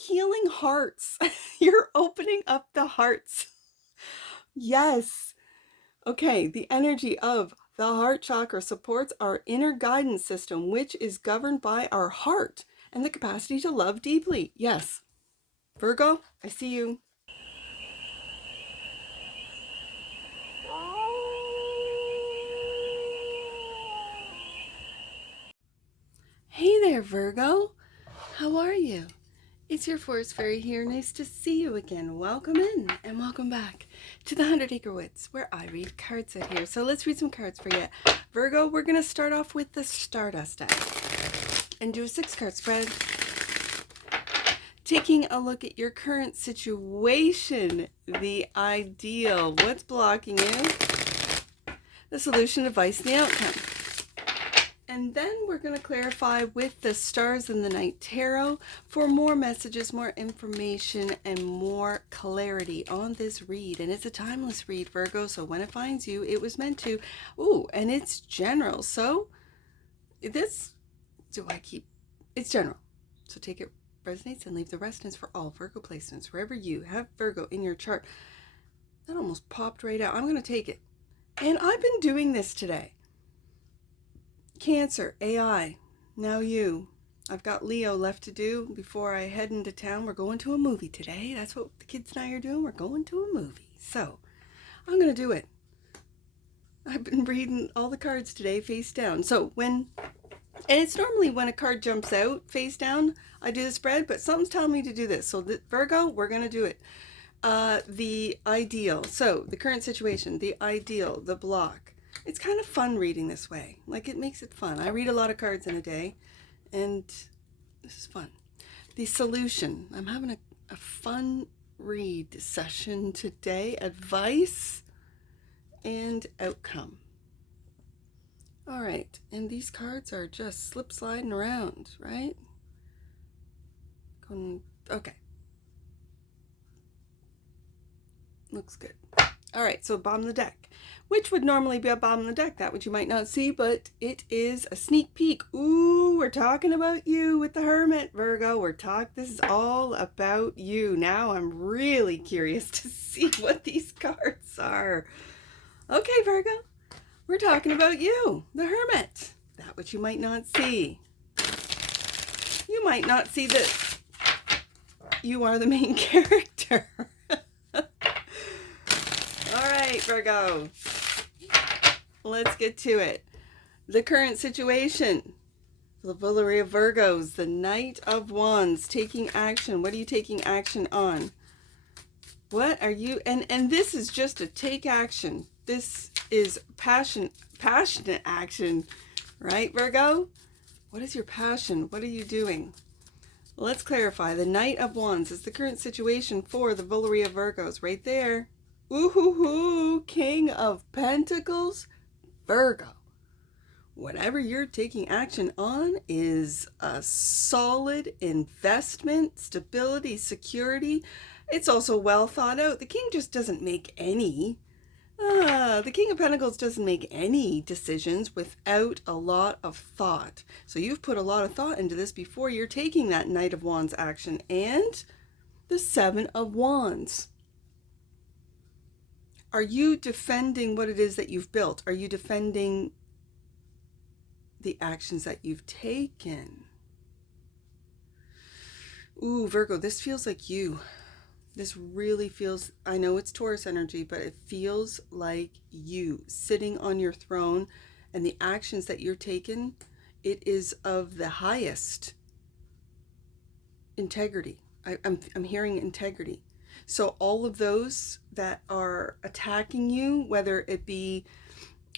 healing hearts. You're opening up the hearts. Yes. Okay, the energy of the heart chakra supports our inner guidance system, which is governed by our heart and the capacity to love deeply. Yes. Virgo, I see you. Hey there, Virgo. How are you? It's your forest fairy here. Nice to see you again. Welcome in and welcome back to the 100 Acre Woods, where I read cards out here. So let's read some cards for you. Virgo, we're going to start off with the Stardust deck and do a 6-card spread. Taking a look at your current situation, the ideal, what's blocking you, the solution, advice, and the outcome. And then we're going to clarify with the Stars in the Night Tarot for more messages, more information, and more clarity on this read. And it's a timeless read, Virgo, so when it finds you, it was meant to. Ooh, and it's general. So it's general. So take it resonates and leave the rest. And it's for all Virgo placements. Wherever you have Virgo in your chart. That almost popped right out. I'm going to take it. And I've been doing this today. Cancer, AI, now you. I've got Leo left to do before I head into town. We're going to a movie today. That's what the kids and I are doing. We're going to a movie. So I'm going to do it. I've been reading all the cards today face down. So and it's normally when a card jumps out face down, I do the spread, but something's telling me to do this. So Virgo, we're going to do it. The ideal. So the current situation, the ideal, the block. It's kind of fun reading this way. Like, it makes it fun. I read a lot of cards in a day, and this is fun. The solution. I'm having a fun read session today. Advice and outcome. All right. And these cards are just slip sliding around, right? Okay. Looks good. All right, so bottom of the deck, which would normally be a bottom of the deck, that which you might not see, but it is a sneak peek. Ooh, we're talking about you with the Hermit, Virgo. This is all about you. Now I'm really curious to see what these cards are. Okay, Virgo, we're talking about you, the Hermit, that which you might not see. You might not see that you are the main character. All right, Virgo, let's get to it. The current situation, the Valerie of Virgos, the Knight of Wands, taking action. What are you taking action on? What are you, and this is just a take action. This is passionate action, right, Virgo? What is your passion? What are you doing? Let's clarify. The Knight of Wands is the current situation for the Valerie of Virgos, right there. Ooh, King of Pentacles, Virgo. Whatever you're taking action on is a solid investment, stability, security. It's also well thought out. The King just doesn't make any. The King of Pentacles doesn't make any decisions without a lot of thought. So you've put a lot of thought into this before you're taking that Knight of Wands action. And the Seven of Wands. Are you defending what it is that you've built? Are you defending the actions that you've taken? Ooh, Virgo, this feels like you. This really feels, I know it's Taurus energy, but it feels like you sitting on your throne, and the actions that you're taking, it is of the highest integrity. I'm hearing integrity. So all of those that are attacking you, whether it be,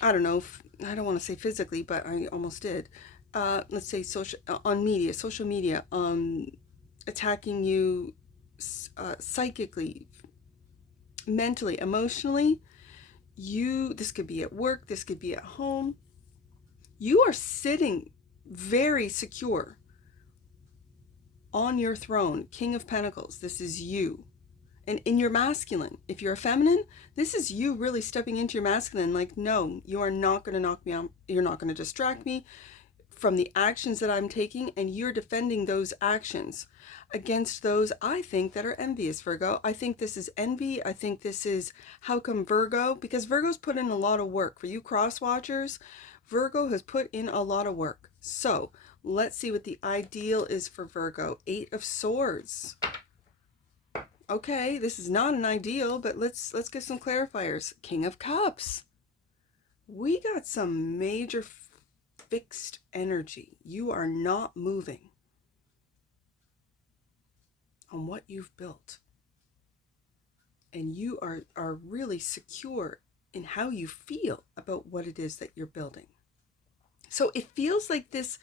I don't know, I don't want to say physically, but I almost did. Let's say social media, attacking you psychically, mentally, emotionally. This could be at work, this could be at home. You are sitting very secure on your throne, King of Pentacles. This is you. And in your masculine, if you're a feminine, this is you really stepping into your masculine. Like, no, you are not going to knock me out. You're not going to distract me from the actions that I'm taking, and you're defending those actions against those I think that are envious, Virgo. I think this is envy. I think this is, how come Virgo? Because Virgo's put in a lot of work. For you cross watchers, Virgo has put in a lot of work. So let's see what the ideal is for Virgo. 8 of Swords. Okay, this is not an ideal, but let's get some clarifiers. King of Cups. We got some major fixed energy. You are not moving on what you've built. And you are really secure in how you feel about what it is that you're building. So it feels like this,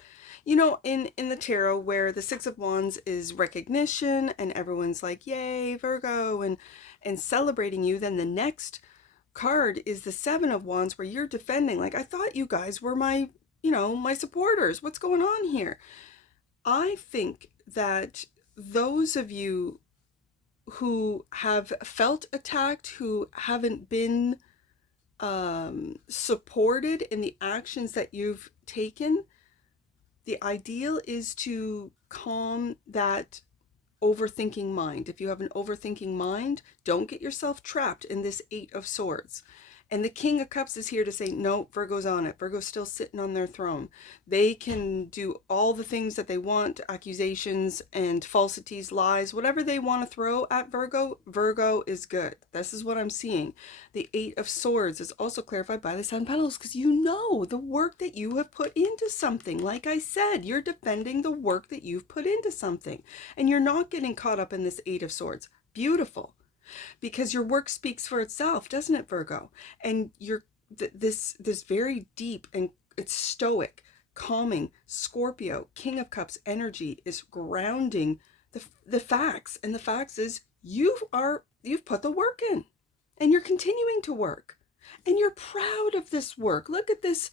you know, in the tarot where the 6 of Wands is recognition and everyone's like, yay, Virgo, and celebrating you. Then the next card is the 7 of Wands where you're defending, like, I thought you guys were my, you know, my supporters. What's going on here? I think that those of you who have felt attacked, who haven't been supported in the actions that you've taken, the ideal is to calm that overthinking mind. If you have an overthinking mind, don't get yourself trapped in this 8 of Swords. And the King of Cups is here to say, no, Virgo's on it. Virgo's still sitting on their throne. They can do all the things that they want, accusations and falsities, lies, whatever they want to throw at Virgo. Virgo is good. This is what I'm seeing. The 8 of Swords is also clarified by the 7 of Pentacles, because you know the work that you have put into something. Like I said, you're defending the work that you've put into something. And you're not getting caught up in this 8 of Swords. Beautiful. Because your work speaks for itself, doesn't it, Virgo? And you're this very deep and it's stoic, calming Scorpio King of Cups energy is grounding the facts, and the facts is you've put the work in, and you're continuing to work, and you're proud of this work. Look at this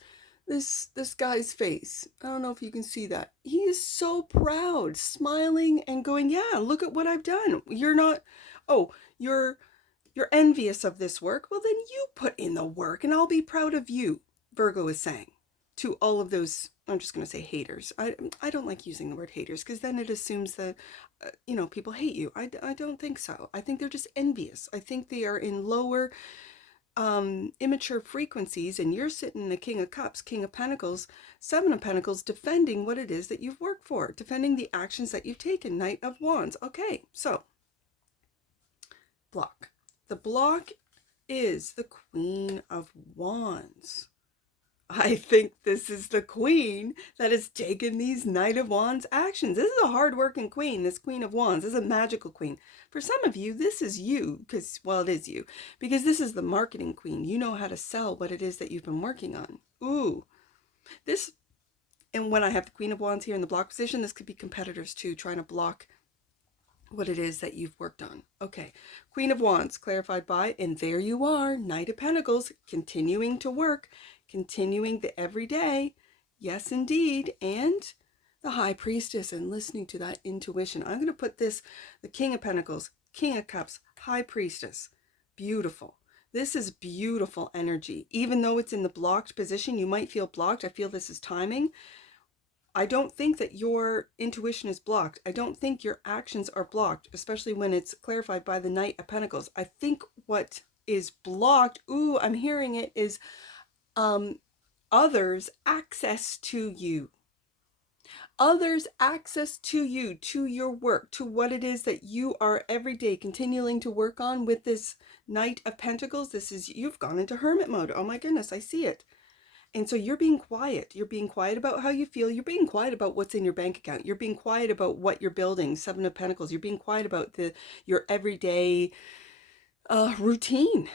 guy's face. I don't know if you can see that. He is so proud, smiling and going, yeah, look at what I've done. You're not, oh, you're envious of this work. Well, then you put in the work and I'll be proud of you, Virgo is saying to all of those, I'm just going to say haters. I don't like using the word haters because then it assumes that, you know, people hate you. I don't think so. I think they're just envious. I think they are in lower immature frequencies, and you're sitting in the King of Cups, King of Pentacles, 7 of Pentacles, defending what it is that you've worked for, defending the actions that you've taken. Knight of Wands. Okay, so block. The block is the Queen of Wands. I think this is the queen that has taken these Knight of Wands actions. This is a hard-working queen, this Queen of Wands. This is a magical queen. For some of you, this is you, because, well, it is you, because this is the marketing queen. You know how to sell what it is that you've been working on. Ooh, this, and when I have the Queen of Wands here in the block position, this could be competitors too, trying to block what it is that you've worked on. Okay, Queen of Wands clarified by, and there you are, Knight of Pentacles, continuing to work, continuing the everyday. Yes, indeed. And the High Priestess, and listening to that intuition. I'm going to put this, the King of Pentacles, King of Cups, High Priestess. Beautiful. This is beautiful energy. Even though it's in the blocked position, you might feel blocked. I feel this is timing. I don't think that your intuition is blocked. I don't think your actions are blocked, especially when it's clarified by the Knight of Pentacles. I think what is blocked, ooh, I'm hearing it, is others' access to you. Others' access to you, to your work, to what it is that you are every day continuing to work on with this Knight of Pentacles. This is, you've gone into hermit mode. Oh my goodness, I see it. And so you're being quiet. You're being quiet about how you feel. You're being quiet about what's in your bank account. You're being quiet about what you're building. 7 of Pentacles. You're being quiet about your everyday routine.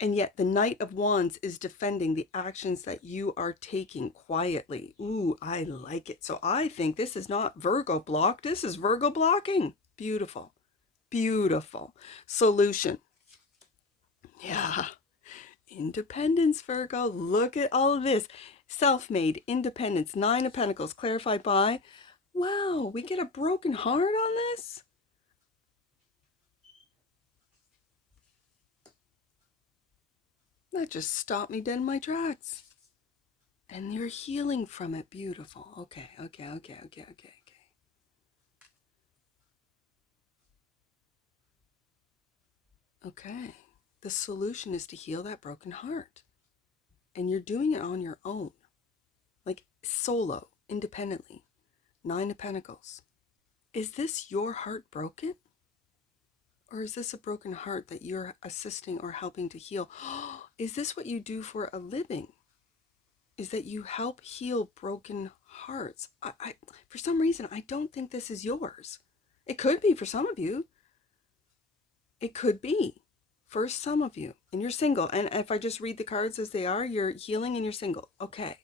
And yet the Knight of Wands is defending the actions that you are taking quietly. Ooh, I like it. So I think this is not Virgo blocked. This is Virgo blocking. Beautiful. Beautiful. Solution. Yeah. Independence, Virgo. Look at all of this. Self-made, independence, 9 of Pentacles, clarified by, wow, we get a broken heart on this? That just stopped me dead in my tracks. And you're healing from it. Beautiful. Okay. Okay. The solution is to heal that broken heart. And you're doing it on your own, like solo, independently. Nine of Pentacles. Is this your heart broken? Or is this a broken heart that you're assisting or helping to heal? Is this what you do for a living? Is that you help heal broken hearts? For some reason, I don't think this is yours. It could be for some of you. It could be for some of you. And you're single. And if I just read the cards as they are, you're healing and you're single. Okay.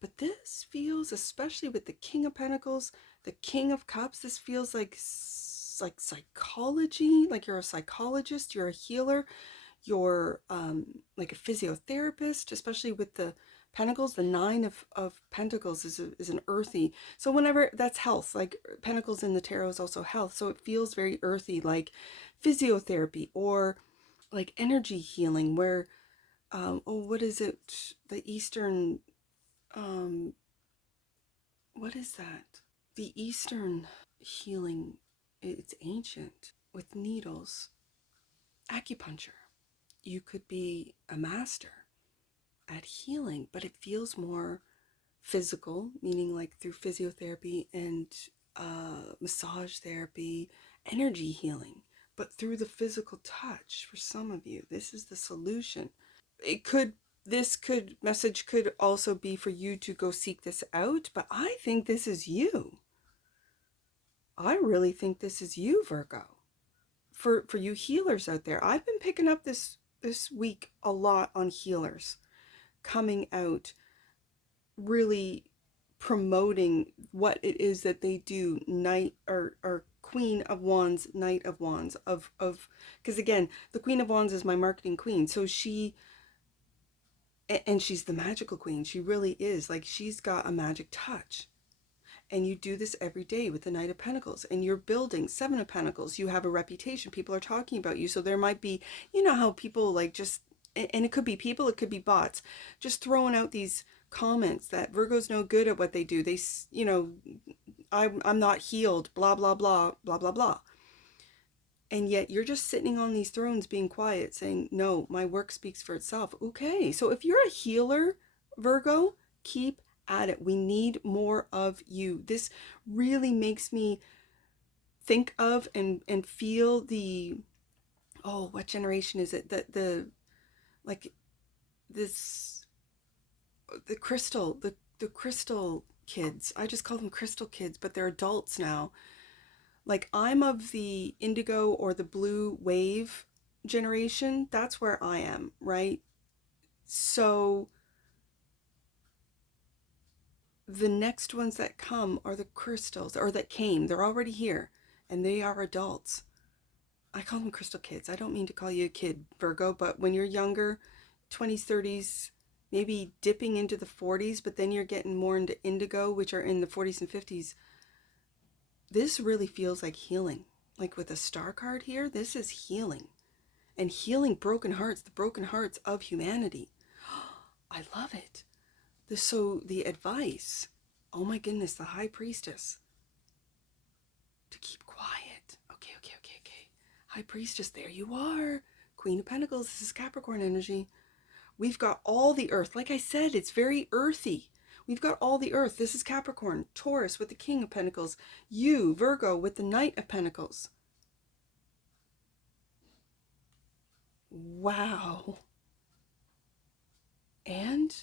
But this feels, especially with the King of Pentacles, the King of Cups, this feels like psychology, like you're a psychologist, you're a healer, you're like a physiotherapist, especially with the Pentacles. The Nine of Pentacles is an earthy. So whenever that's health, like Pentacles in the Tarot is also health. So it feels very earthy, like physiotherapy or like energy healing where, what is it? The Eastern, what is that? The Eastern healing, it's ancient with needles. Acupuncture. You could be a master at healing, but it feels more physical, meaning like through physiotherapy and massage therapy, energy healing, but through the physical touch. For some of you, this is the solution. This message could also be for you to go seek this out, but I think this is you. I really think this is you, Virgo. For you healers out there, I've been picking up this week a lot on healers coming out, really promoting what it is that they do. Knight or Queen of Wands, Knight of Wands, of because again, the Queen of Wands is my marketing queen. So she's the magical queen. She really is. Like, she's got a magic touch. And you do this every day with the Knight of Pentacles, and you're building. Seven of Pentacles, you have a reputation. People are talking about you. So there might be, you know how people like just, and it could be people, it could be bots, just throwing out these comments that Virgo's no good at what they do. They, you know, I'm not healed, blah, blah, blah, blah, blah, blah. And yet you're just sitting on these thrones being quiet, saying, no, my work speaks for itself. Okay, so if you're a healer, Virgo, keep at it. We need more of you. This really makes me think of and feel the, oh, what generation is it? The like this, the Krystle kids. I just call them Krystle kids, but they're adults now. Like, I'm of the indigo or the blue wave generation. That's where I am, right? So the next ones that come are the crystals, or that came. They're already here, and they are adults. I call them crystal kids. I don't mean to call you a kid, Virgo, but when you're younger, 20s, 30s, maybe dipping into the 40s, but then you're getting more into indigo, which are in the 40s and 50s. This really feels like healing. Like with a star card here, this is healing. And healing broken hearts, the broken hearts of humanity. I love it. So the advice, oh my goodness, the High Priestess, to keep quiet. Okay. High Priestess, there you are. Queen of Pentacles, this is Capricorn energy. We've got all the earth. Like I said, it's very earthy. We've got all the earth. This is Capricorn. Taurus with the King of Pentacles. You, Virgo, with the Knight of Pentacles. Wow. And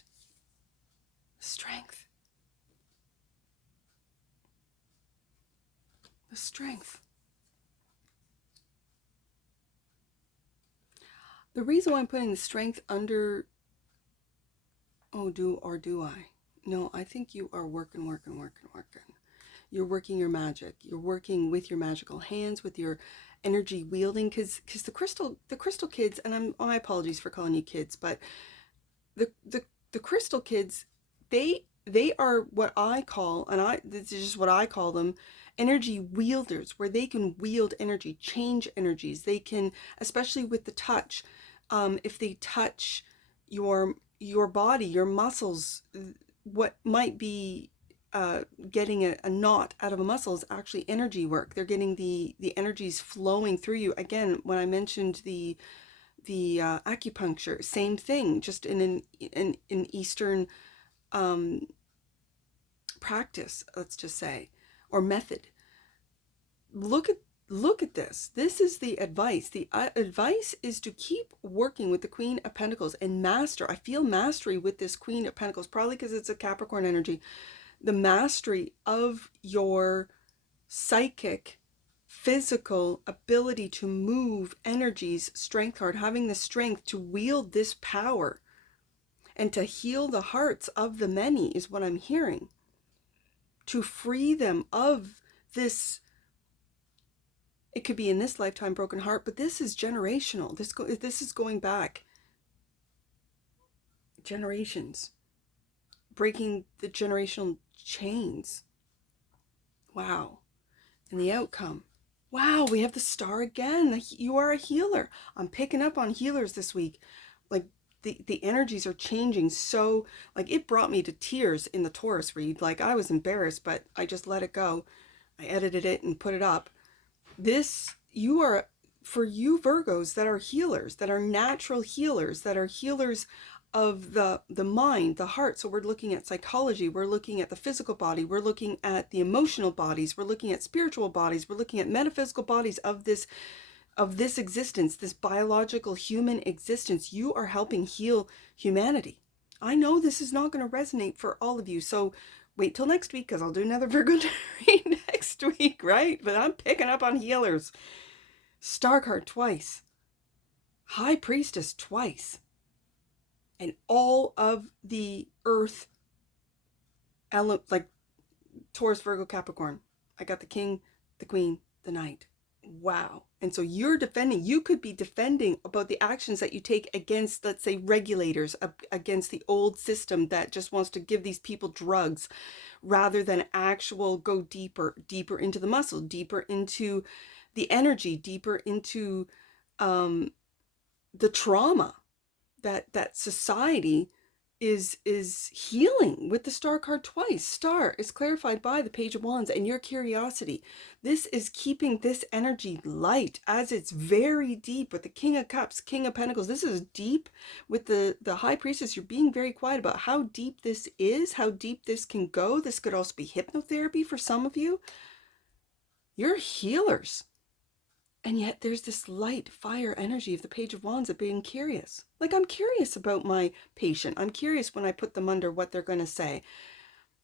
strength. The strength. The reason why I'm putting the strength under, oh, do I? No, I think you are working. You're working your magic. You're working with your magical hands, with your energy wielding, because the crystal kids, and my apologies for calling you kids, but the crystal kids, they are what I call, and this is just what I call them, energy wielders, where they can wield energy, change energies. They can, especially with the touch, if they touch your body, your muscles, what might be getting a knot out of a muscle is actually energy work. They're getting the energies flowing through you. Again, when I mentioned the acupuncture, same thing, just in an Eastern practice, let's just say, or method. Look at this. This is the advice. The advice is to keep working with the Queen of Pentacles and master. I feel mastery with this Queen of Pentacles, probably because it's a Capricorn energy. The mastery of your psychic, physical ability to move energies, strength card, having the strength to wield this power and to heal the hearts of the many is what I'm hearing. To free them of this, it could be in this lifetime broken heart, but this is generational. This is going back generations, breaking the generational chains. Wow. And the outcome. Wow, we have the star again. You are a healer. I'm picking up on healers this week. Like the energies are changing. So like it brought me to tears in the Taurus read. Like I was embarrassed, but I just let it go. I edited it and put it up. This, you are, for you Virgos that are healers, that are natural healers, that are healers of the mind, the heart. So we're looking at psychology, we're looking at the physical body, we're looking at the emotional bodies, we're looking at spiritual bodies, we're looking at metaphysical bodies of this existence, this biological human existence. You are helping heal humanity. I know this is not going to resonate for all of you, so wait till next week because I'll do another Virgo read next week, right? But I'm picking up on healers. Star card twice. High Priestess twice. And all of the earth, like Taurus, Virgo, Capricorn. I got the King, the Queen, the Knight. Wow. And so you're defending, you could be defending about the actions that you take against, let's say, regulators, against the old system that just wants to give these people drugs rather than actual go deeper into the muscle, deeper into the energy, deeper into the trauma that society is healing with the star card twice. Star is clarified by the Page of Wands and your curiosity. This is keeping this energy light as it's very deep with the King of Cups, King of Pentacles. This is deep with the High Priestess. You're being very quiet about how deep this is, how deep this can go. This could also be hypnotherapy for some of you. You're healers. And yet there's this light fire energy of the Page of Wands of being curious. Like I'm curious about my patient. I'm curious when I put them under what they're going to say.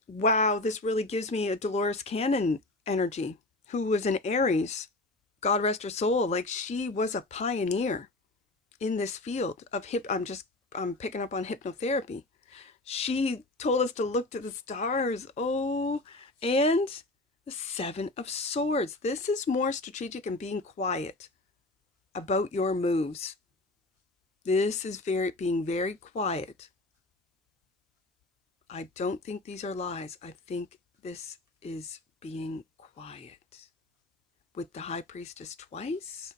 Wow, this really gives me a Dolores Cannon energy, who was an Aries. God rest her soul. Like she was a pioneer in this field of I'm picking up on hypnotherapy. She told us to look to the stars. Oh, and the Seven of Swords. This is more strategic and being quiet about your moves. This is being very quiet. I don't think these are lies. I think this is being quiet. With the High Priestess twice,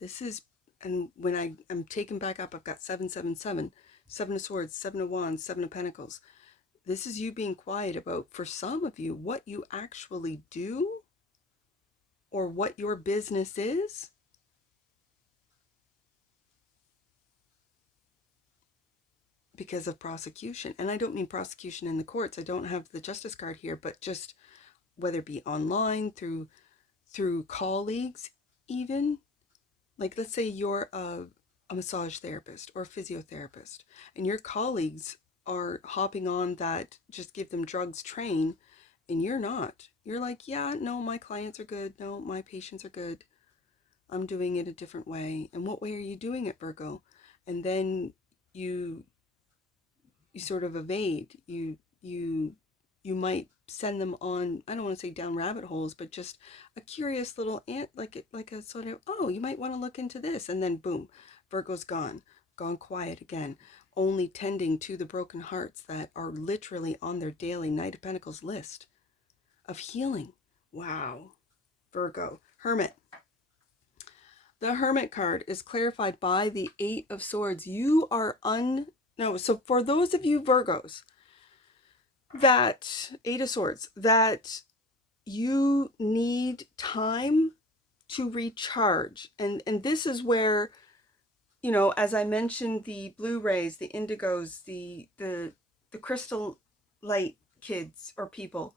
this is, and when I'm taken back up, I've got 777, Seven of Swords, Seven of Wands, Seven of Pentacles. This is you being quiet about, for some of you, what you actually do or what your business is. Because of prosecution. And I don't mean prosecution in the courts. I don't have the justice card here, but just whether it be online, through colleagues even. Like let's say you're a massage therapist or a physiotherapist and your colleagues are hopping on that just give them drugs train, and you're not. You're like, yeah, no, my clients are good. No, my patients are good. I'm doing it a different way. And what way are you doing it, Virgo? And then you sort of evade. You might send them on, I don't want to say down rabbit holes, but just a curious little ant, like a sort of, oh, you might want to look into this, and then boom, Virgo's gone quiet again, only tending to the broken hearts that are literally on their daily Knight of Pentacles list of healing. Wow. Virgo. Hermit. The Hermit card is clarified by the Eight of Swords. You are so for those of you Virgos that Eight of Swords, that you need time to recharge. And this is where, you know, as I mentioned, the blue rays, the indigos, the crystal light kids or people,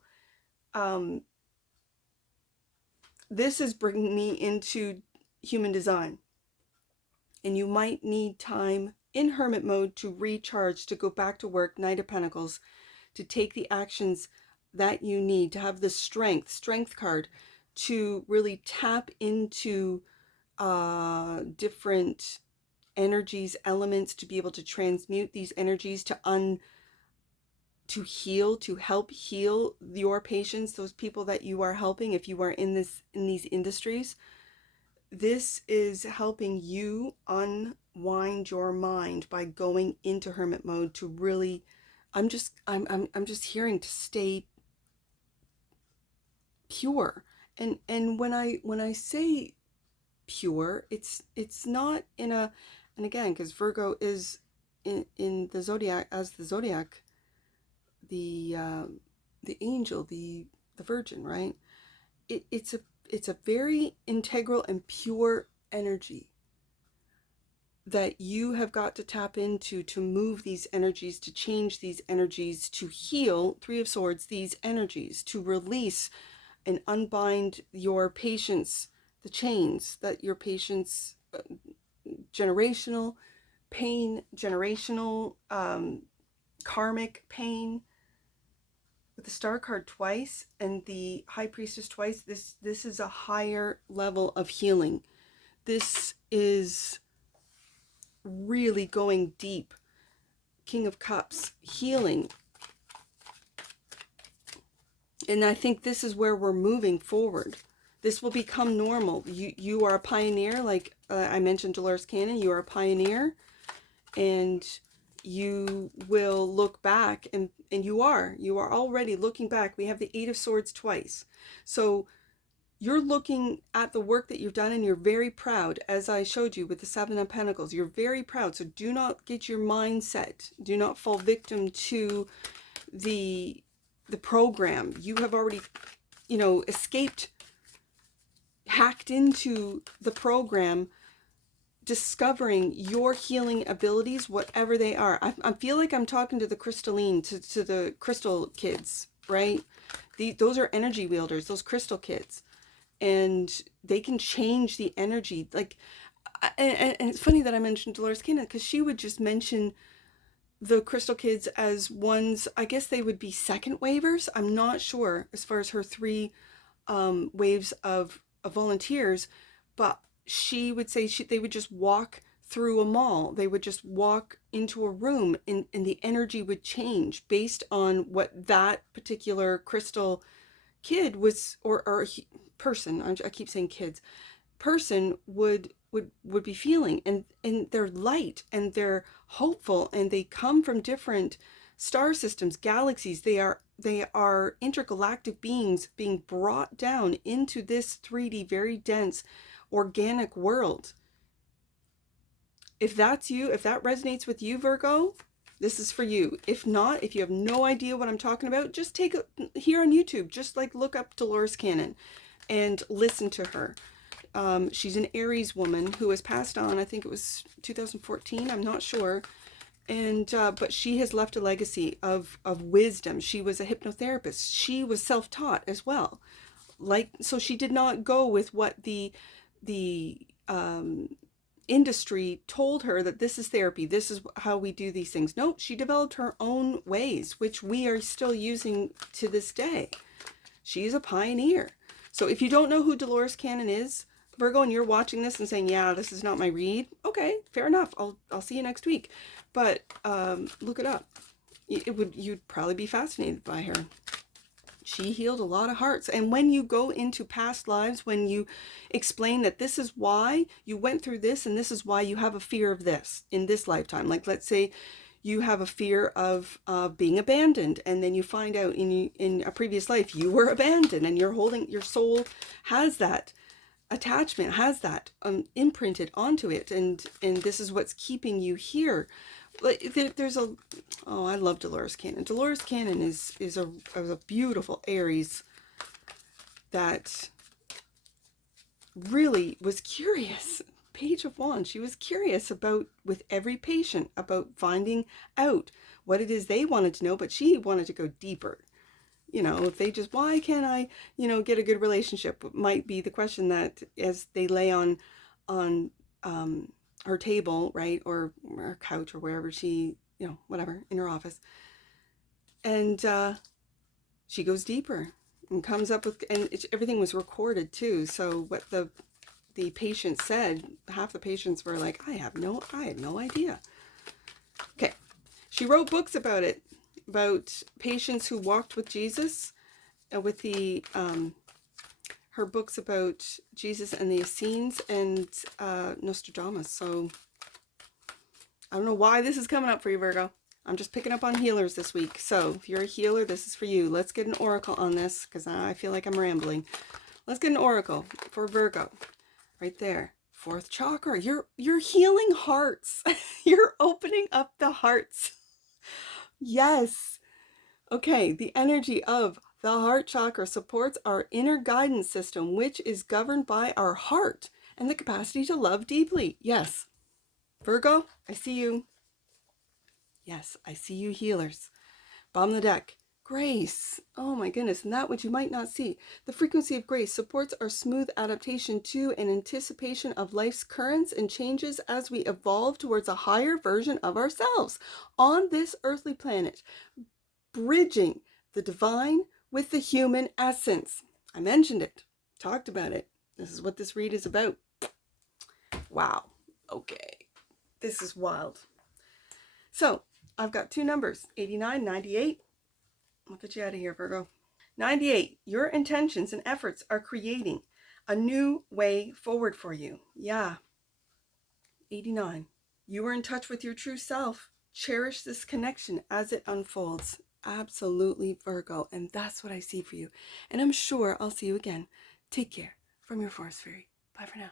this is bringing me into human design. And you might need time in hermit mode to recharge, to go back to work, Knight of Pentacles, to take the actions that you need, to have the strength card, to really tap into different energies, elements, to be able to transmute these energies, to heal, to help heal your patients, those people that you are helping. If you are in these industries, this is helping you unwind your mind by going into hermit mode to really, I'm just hearing to stay pure. And when I say pure, it's not in a, and again, because Virgo is in the zodiac, as the zodiac, the angel, the virgin, right? It's a very integral and pure energy that you have got to tap into, to move these energies, to change these energies, to heal, Three of Swords, these energies, to release and unbind your patients, the chains that your patients, generational pain, generational karmic pain. With the Star card twice and the High Priestess twice, this is a higher level of healing. This is really going deep. King of Cups, healing. And I think this is where we're moving forward. This will become normal. You are a pioneer, like I mentioned Dolores Cannon, you are a pioneer, and you will look back, and you are already looking back. We have the Eight of Swords twice. So you're looking at the work that you've done and you're very proud, as I showed you with the Seven of Pentacles. You're very proud. So do not get your mindset. Do not fall victim to the program. You have already, you know, escaped, hacked into the program, discovering your healing abilities, whatever they are. I feel like I'm talking to the crystalline, to the crystal kids, right? Those are energy wielders, those crystal kids. And they can change the energy. Like, and it's funny that I mentioned Dolores Cannon, because she would just mention the crystal kids as ones, I guess they would be second wavers. I'm not sure as far as her three waves of volunteers, but she would say they would just walk through a mall. They would just walk into a room, and the energy would change based on what that particular crystal kid was, or person, I keep saying kids, person would be feeling. And they're light and they're hopeful, and they come from different star systems, galaxies. They are intergalactic beings being brought down into this 3D, very dense, organic world. If that's you, if that resonates with you, Virgo, this is for you. If not, if you have no idea what I'm talking about, just take a, here on YouTube, just like look up Dolores Cannon and listen to her. She's an Aries woman who has passed on, I think it was 2014, I'm not sure. And but she has left a legacy of wisdom. She was a hypnotherapist. She was self-taught as well. Like, so she did not go with what the industry told her, that this is therapy, this is how we do these things. Nope, she developed her own ways, which we are still using to this day. She's a pioneer. So if you don't know who Dolores Cannon is, Virgo, and you're watching this and saying, yeah, this is not my read, okay, fair enough. I'll see you next week. But look it up. You'd probably be fascinated by her. She healed a lot of hearts. And when you go into past lives, when you explain that this is why you went through this, and this is why you have a fear of this in this lifetime. Like, let's say you have a fear of being abandoned, and then you find out in a previous life you were abandoned, and your soul has that attachment, has that imprinted onto it, and this is what's keeping you here. Like there's a, oh, I love Dolores Cannon. Dolores Cannon is a beautiful Aries that really was curious. Page of Wands. She was curious about, with every patient, about finding out what it is they wanted to know, but she wanted to go deeper. You know, if they just, why can't I, you know, get a good relationship, might be the question that as they lay on her table, right, or her couch or wherever she, you know, whatever, in her office, and she goes deeper and comes up with, and everything was recorded too. So what the patient said, half the patients were like, I had no idea. Okay, she wrote books about it, about patients who walked with Jesus, with the her books about Jesus and the Essenes and Nostradamus. So I don't know why this is coming up for you, Virgo. I'm just picking up on healers this week. So if you're a healer, this is for you. Let's get an oracle on this, because I feel like I'm rambling. Let's get an oracle for Virgo. Right there. Fourth chakra. You're healing hearts. You're opening up the hearts. Yes. Okay, the energy of the heart chakra supports our inner guidance system, which is governed by our heart and the capacity to love deeply. Yes. Virgo, I see you. Yes, I see you, healers. Bottom of the deck. Grace. Oh my goodness. And that which you might not see. The frequency of grace supports our smooth adaptation to and anticipation of life's currents and changes as we evolve towards a higher version of ourselves on this earthly planet, bridging the divine with the human essence. I mentioned it, talked about it. This is what this read is about. Wow. Okay. This is wild. So I've got two numbers, 89, 98. I'll get you out of here, Virgo. 98, your intentions and efforts are creating a new way forward for you. Yeah. 89, you are in touch with your true self. Cherish this connection as it unfolds. Absolutely, Virgo. And that's what I see for you. And I'm sure I'll see you again. Take care from your Forest Fairy. Bye for now.